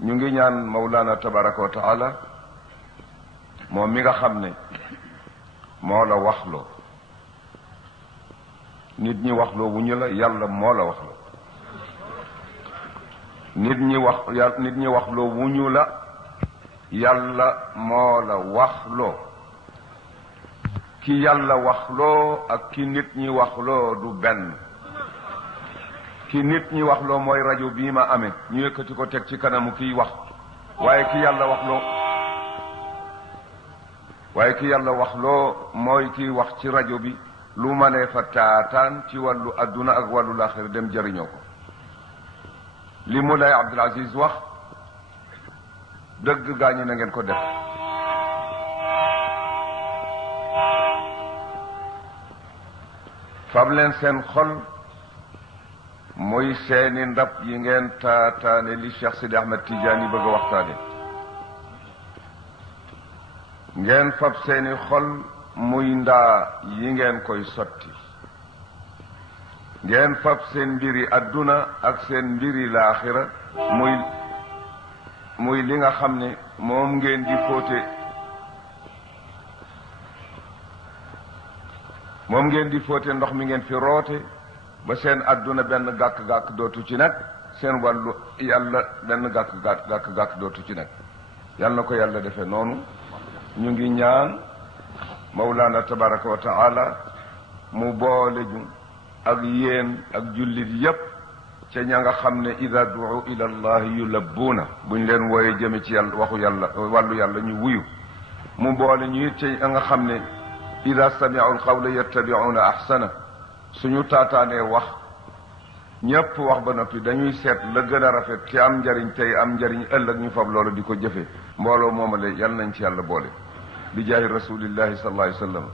ñu ngi ñaan Mawlana tabaraka wa taala moom mi nga xam ne moo la waxloo nit ñi waxloo wu ñu la yàlla moo la waxloo nit ñi waxloo wu ñu la yàlla moo la waxloo ki yàlla waxloo ak ki nit ñi waxloo du benn ki nit ñi waxloo mooy rajo bii ma amee ñu yëkkati ko teg ci kanamu kiy wax waaye ki yàlla waxloo mooy kiy wax ci rajo bi lu ma ne fa taataan ci wàllu adduna ak wàllu laaxira dem jëriñoo ko li Moulay Abdul Aziz wax dëgg gaañi na ngeen ko def fab leen seen xol muy seeni ndab yi ngeen taataane li Cheikh Sidi Ahmed Tidiane bëgg a waxtaane ngeen fab seeni xol muy ndaa yi ngeen koy sotti ngeen fab seen mbiri adduna ak seen mbiri laaxira muy li nga xam ne moom ngeen di fóote ndox mi ngeen fi roote ba seen adduna benn gàkk-gàkk dootu ci nag seen wàllu yàlla benn gàkk-gàkk dootu ci nag yàlla na ko yàlla defee noonu ñu ngi ñaan Mawlana tabaraka wa taala mu boole ñu ak yéen ak jullit yépp ca ña nga xam ne ida duu ila allahi yulabbuuna buñ leen wooye jëme ci yàlla wàllu yàlla ñu wuyu mu boole ñu it ca ña nga xam ne ida sami'u alqawla yattabi'una ahsana suñu taataanee wax ñépp wax ba noppi dañuy seet la gën a rafet ci am njariñ tey am njariñ ëllëg ñu fab loolu di ko jëfe mbooloo moomale yal nañ ci yàlla boole bi jaahi rasulillahi sallallahu alayhi wa sallam